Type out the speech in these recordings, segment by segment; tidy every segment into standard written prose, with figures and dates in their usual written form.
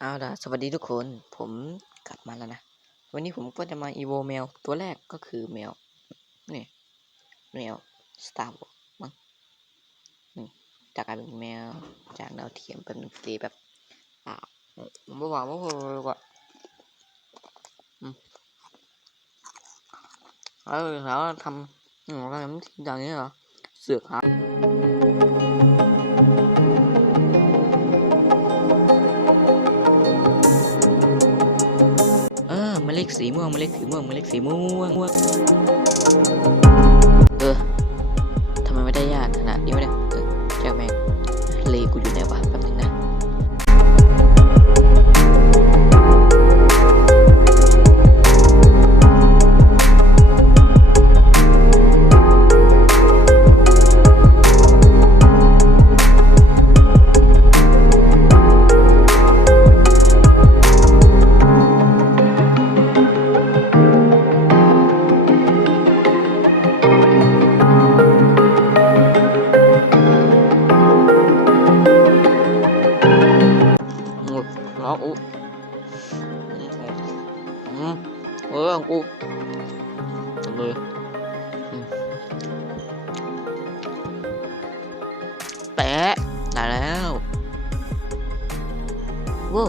เอาล่ะสวัสดีทุกคนผมกลับมาแล้วนะวันนี้ผมก็จะมาอีโวแมวตัวแรกก็คือแมวนี่แมวสตาร์วอร์มั้งนี่จากกลายเป็นแมวจากดาวเทียมเป็นตีแบบไม่หวังว่าเลยกว่าแล้วทำเราทำอย่างนี้เหรอเสือกหามาเล็กสีม่วงมาเล็กสีม่วงมาเล็กสีม่วงทำไมไม่ได้ยากขนาดนี้วะเนี่ยเจ้าแม่งเลกูอยู่ไหนวะแป๊บนึงนะร้องอู้ของกูทำเลยแปะได้แล้วว้าว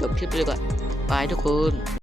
จบคลิปเลยก่อนบายทุกคน